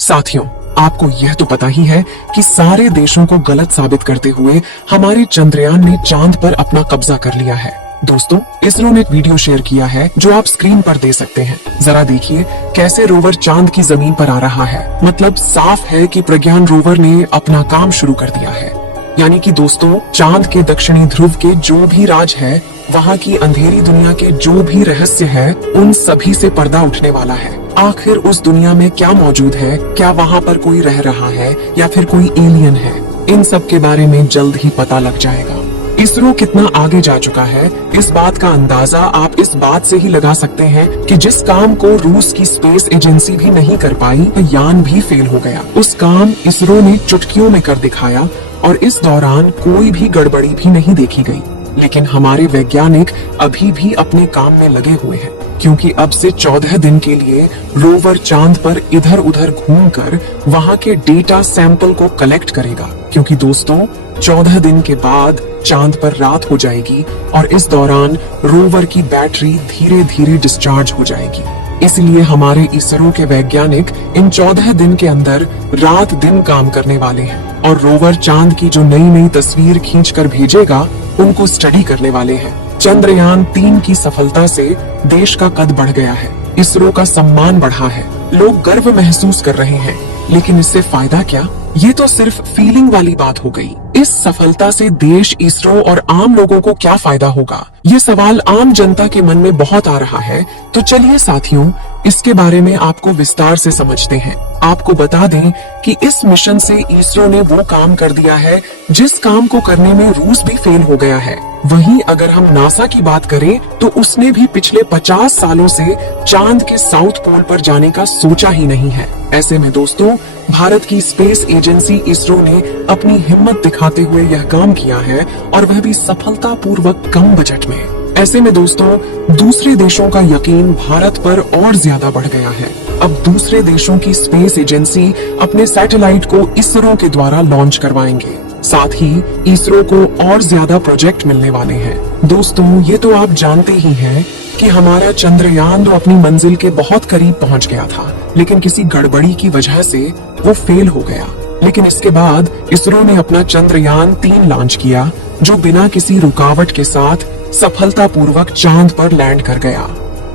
साथियों, आपको यह तो पता ही है कि सारे देशों को गलत साबित करते हुए हमारे चंद्रयान ने चांद पर अपना कब्जा कर लिया है। दोस्तों, इसरो ने एक वीडियो शेयर किया है जो आप स्क्रीन पर दे सकते हैं। जरा देखिए कैसे रोवर चांद की जमीन पर आ रहा है। मतलब साफ है कि प्रज्ञान रोवर ने अपना काम शुरू कर दिया है। यानी कि दोस्तों, चांद के दक्षिणी ध्रुव के जो भी राज है, वहाँ की अंधेरी दुनिया के जो भी रहस्य है, उन सभी से पर्दा उठने वाला है। आखिर उस दुनिया में क्या मौजूद है, क्या वहाँ पर कोई रह रहा है या फिर कोई एलियन है, इन सब के बारे में जल्द ही पता लग जाएगा। इसरो कितना आगे जा चुका है, इस बात का अंदाजा आप इस बात से ही लगा सकते हैं कि जिस काम को रूस की स्पेस एजेंसी भी नहीं कर पाई, यान भी फेल हो गया। उस काम इसरो ने चुटकियों में कर दिखाया और इस दौरान कोई भी गड़बड़ी भी नहीं देखी गई। लेकिन हमारे वैज्ञानिक अभी भी अपने काम में लगे हुए हैं, क्योंकि अब से 14 दिन के लिए रोवर चांद पर इधर उधर घूमकर वहां के डेटा सैंपल को कलेक्ट करेगा। क्योंकि दोस्तों, 14 दिन के बाद चांद पर रात हो जाएगी और इस दौरान रोवर की बैटरी धीरे धीरे डिस्चार्ज हो जाएगी। इसलिए हमारे इसरो के वैज्ञानिक इन 14 दिन के अंदर रात दिन काम करने वाले हैं और रोवर चांद की जो नई नई तस्वीर खींच कर भेजेगा, उनको स्टडी करने वाले हैं। चंद्रयान 3 की सफलता से देश का कद बढ़ गया है, इसरो का सम्मान बढ़ा है, लोग गर्व महसूस कर रहे हैं। लेकिन इससे फायदा क्या? ये तो सिर्फ फीलिंग वाली बात हो गई। इस सफलता से देश, इसरो और आम लोगों को क्या फायदा होगा? ये सवाल आम जनता के मन में बहुत आ रहा है। तो चलिए साथियों, इसके बारे में आपको विस्तार से समझते हैं। आपको बता दें कि इस मिशन से इसरो ने वो काम कर दिया है जिस काम को करने में रूस भी फेल हो गया है। वहीं अगर हम नासा की बात करें तो उसने भी पिछले 50 सालों से चांद के साउथ पोल पर जाने का सोचा ही नहीं है। ऐसे में दोस्तों, भारत की स्पेस एजेंसी इसरो ने अपनी हिम्मत दिखाते हुए यह काम किया है और वह भी सफलतापूर्वक कम बजट में। ऐसे में दोस्तों, दूसरे देशों का यकीन भारत पर और ज्यादा बढ़ गया है। अब दूसरे देशों की स्पेस एजेंसी अपने सैटेलाइट को इसरो के द्वारा लॉन्च करवाएंगे। साथ ही इसरो को और ज्यादा प्रोजेक्ट मिलने वाले हैं। दोस्तों, ये तो आप जानते ही हैं कि हमारा चंद्रयान तो अपनी मंजिल के बहुत करीब पहुंच गया था, लेकिन किसी गड़बड़ी की वजह से वो फेल हो गया। लेकिन इसके बाद इसरो ने अपना चंद्रयान 3 लॉन्च किया, जो बिना किसी रुकावट के साथ सफलतापूर्वक चांद पर लैंड कर गया।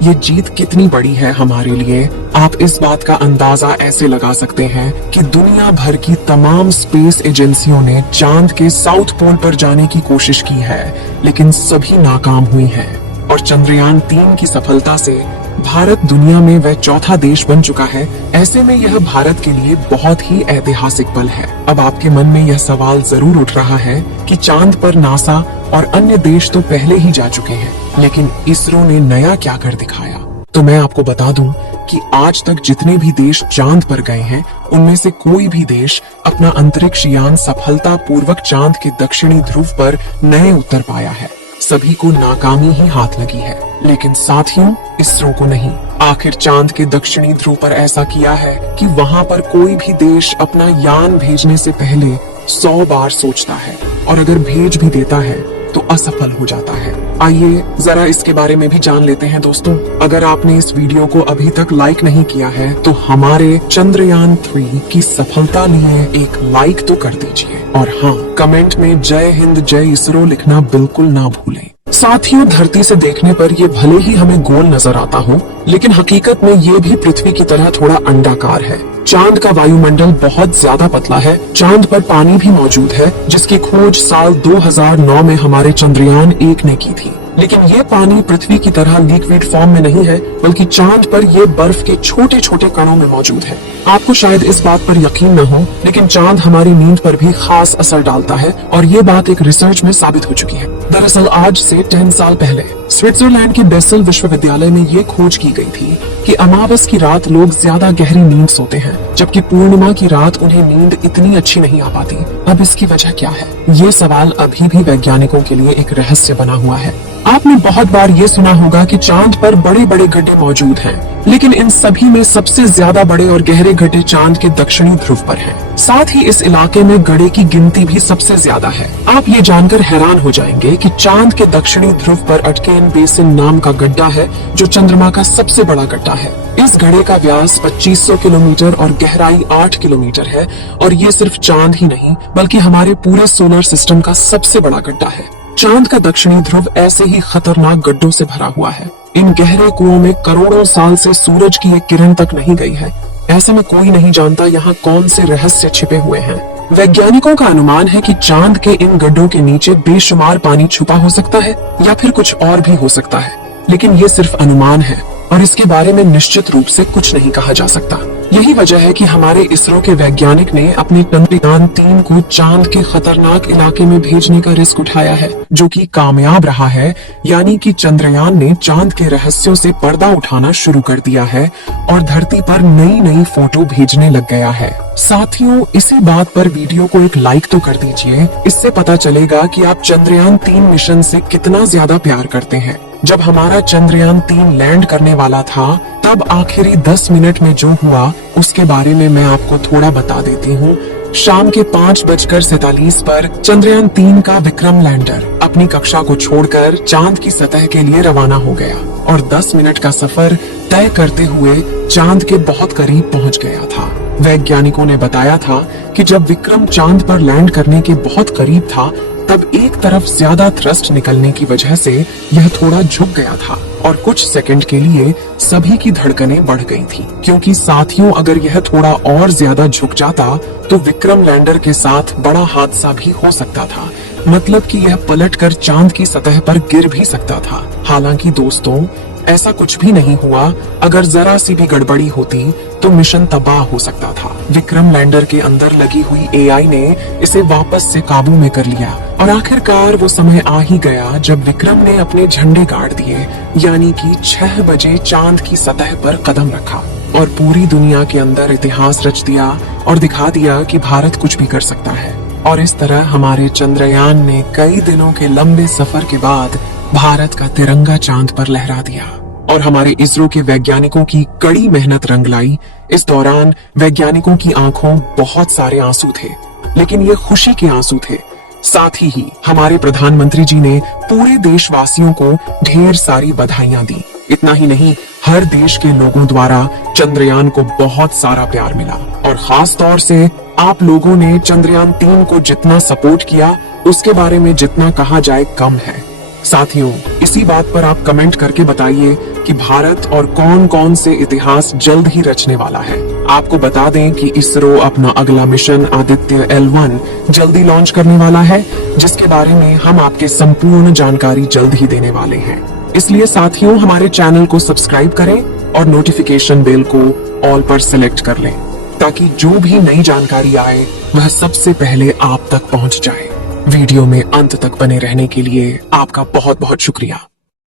ये जीत कितनी बड़ी है हमारे लिए, आप इस बात का अंदाजा ऐसे लगा सकते हैं कि दुनिया भर की तमाम स्पेस एजेंसियों ने चांद के साउथ पोल पर जाने की कोशिश की है, लेकिन सभी नाकाम हुई हैं। और चंद्रयान 3 की सफलता से भारत दुनिया में वह चौथा देश बन चुका है। ऐसे में यह भारत के लिए बहुत ही ऐतिहासिक पल है। अब आपके मन में यह सवाल जरूर उठ रहा है कि चांद पर नासा और अन्य देश तो पहले ही जा चुके हैं, लेकिन इसरो ने नया क्या कर दिखाया? तो मैं आपको बता दूं कि आज तक जितने भी देश चांद पर गए हैं, उनमें से कोई भी देश अपना अंतरिक्ष यान सफलतापूर्वक चांद के दक्षिणी ध्रुव पर नहीं उतर पाया है। सभी को नाकामी ही हाथ लगी है, लेकिन साथियों, इसरो को नहीं। आखिर चांद के दक्षिणी ध्रुव पर ऐसा किया है कि वहाँ पर कोई भी देश अपना यान भेजने से पहले 100 बार सोचता है और अगर भेज भी देता है तो असफल हो जाता है। आइए जरा इसके बारे में भी जान लेते हैं दोस्तों। अगर आपने इस वीडियो को अभी तक लाइक नहीं किया है तो हमारे चंद्रयान 3 की सफलता लिए एक लाइक तो कर दीजिए और हाँ, कमेंट में जय हिंद जय इसरो लिखना बिल्कुल ना भूलें। साथियों, धरती से देखने पर ये भले ही हमें गोल नजर आता हो, लेकिन हकीकत में ये भी पृथ्वी की तरह थोड़ा अंडाकार है। चांद का वायुमंडल बहुत ज्यादा पतला है। चांद पर पानी भी मौजूद है, जिसकी खोज साल 2009 में हमारे चंद्रयान 1 ने की थी। लेकिन ये पानी पृथ्वी की तरह लिक्विड फॉर्म में नहीं है, बल्कि चांद पर ये बर्फ के छोटे छोटे कणों में मौजूद है। आपको शायद इस बात पर यकीन न हो, लेकिन चांद हमारी नींद पर भी खास असर डालता है और ये बात एक रिसर्च में साबित हो चुकी है। दरअसल आज से 10 साल पहले स्विट्जरलैंड के बेसल विश्वविद्यालय में ये खोज की गई थी कि अमावस की रात लोग ज्यादा गहरी नींद सोते हैं, जबकि पूर्णिमा की रात उन्हें नींद इतनी अच्छी नहीं आ पाती। अब इसकी वजह क्या है? ये सवाल अभी भी वैज्ञानिकों के लिए एक रहस्य बना हुआ है। आपने बहुत बार ये सुना होगा कि चांद पर बड़े बड़े गड्ढे मौजूद हैं, लेकिन इन सभी में सबसे ज्यादा बड़े और गहरे गड्ढे चांद के दक्षिणी ध्रुव पर हैं। साथ ही इस इलाके में गड्ढे की गिनती भी सबसे ज्यादा है। आप ये जानकर हैरान हो जाएंगे कि चांद के दक्षिणी ध्रुव पर अटकेन बेसिन नाम का गड्ढा है, जो चंद्रमा का सबसे बड़ा गड्ढा है। इस गड्ढे का व्यास 2500 किलोमीटर और गहराई 8 किलोमीटर है, और ये सिर्फ चांद ही नहीं बल्कि हमारे पूरे सोलर सिस्टम का सबसे बड़ा गड्ढा है। चांद का दक्षिणी ध्रुव ऐसे ही खतरनाक गड्ढों से भरा हुआ है। इन गहरे कुओं में करोड़ों साल से सूरज की एक किरण तक नहीं गई है। ऐसे में कोई नहीं जानता यहाँ कौन से रहस्य छिपे हुए हैं। वैज्ञानिकों का अनुमान है कि चांद के इन गड्ढों के नीचे बेशुमार पानी छुपा हो सकता है, या फिर कुछ और भी हो सकता है, लेकिन ये सिर्फ अनुमान है और इसके बारे में निश्चित रूप से कुछ नहीं कहा जा सकता। यही वजह है कि हमारे इसरो के वैज्ञानिक ने अपने चंद्रयान 3 को चांद के खतरनाक इलाके में भेजने का रिस्क उठाया है, जो कि कामयाब रहा है। यानी कि चंद्रयान ने चांद के रहस्यों से पर्दा उठाना शुरू कर दिया है और धरती पर नई नई फोटो भेजने लग गया है। साथियों, इसी बात पर वीडियो को एक लाइक तो कर दीजिए। इससे पता चलेगा कि आप चंद्रयान 3 मिशन से कितना ज्यादा प्यार करते हैं। जब हमारा चंद्रयान 3 लैंड करने वाला था, तब आखिरी 10 मिनट में जो हुआ उसके बारे में मैं आपको थोड़ा बता देती हूँ। शाम के 5:47 पर चंद्रयान 3 का विक्रम लैंडर अपनी कक्षा को छोड़कर चांद की सतह के लिए रवाना हो गया और 10 मिनट का सफर तय करते हुए चांद के बहुत करीब पहुंच गया था। वैज्ञानिकों ने बताया था कि जब विक्रम चांद पर लैंड करने के बहुत करीब था, तब एक तरफ ज्यादा थ्रस्ट निकलने की वजह से यह थोड़ा झुक गया था और कुछ सेकंड के लिए सभी की धड़कनें बढ़ गई थी, क्योंकि साथियों, अगर यह थोड़ा और ज्यादा झुक जाता तो विक्रम लैंडर के साथ बड़ा हादसा भी हो सकता था। मतलब कि यह पलटकर चांद की सतह पर गिर भी सकता था। हालांकि दोस्तों, ऐसा कुछ भी नहीं हुआ। अगर जरा सी भी गड़बड़ी होती तो मिशन तबाह हो सकता था। विक्रम लैंडर के अंदर लगी हुई एआई ने इसे वापस से काबू में कर लिया और आखिरकार वो समय आ ही गया जब विक्रम ने अपने झंडे गाड़ दिए, यानी कि 6 बजे चांद की सतह पर कदम रखा और पूरी दुनिया के अंदर इतिहास रच दिया और दिखा दिया कि भारत कुछ भी कर सकता है। और इस तरह हमारे चंद्रयान ने कई दिनों के लंबे सफर के बाद भारत का तिरंगा चांद पर लहरा दिया और हमारे इसरो के वैज्ञानिकों की कड़ी मेहनत रंग लाई। इस दौरान वैज्ञानिकों की आंखों बहुत सारे आंसू थे, लेकिन ये खुशी के आंसू थे। साथ ही हमारे प्रधानमंत्री जी ने पूरे देशवासियों को ढेर सारी बधाइयां दी। इतना ही नहीं, हर देश के लोगों द्वारा चंद्रयान को बहुत सारा प्यार मिला और खास तौर से आप लोगों ने चंद्रयान 3 को जितना सपोर्ट किया, उसके बारे में जितना कहा जाए कम है। साथियों, इसी बात पर आप कमेंट करके बताइए कि भारत और कौन कौन से इतिहास जल्द ही रचने वाला है। आपको बता दें कि इसरो अपना अगला मिशन आदित्य L1 जल्दी लॉन्च करने वाला है, जिसके बारे में हम आपके संपूर्ण जानकारी जल्द ही देने वाले हैं। इसलिए साथियों, हमारे चैनल को सब्सक्राइब करें और नोटिफिकेशन बेल को ऑल पर सिलेक्ट कर लें, ताकि जो भी नई जानकारी आए वह सबसे पहले आप तक पहुंच जाए। वीडियो में अंत तक बने रहने के लिए आपका बहुत बहुत शुक्रिया।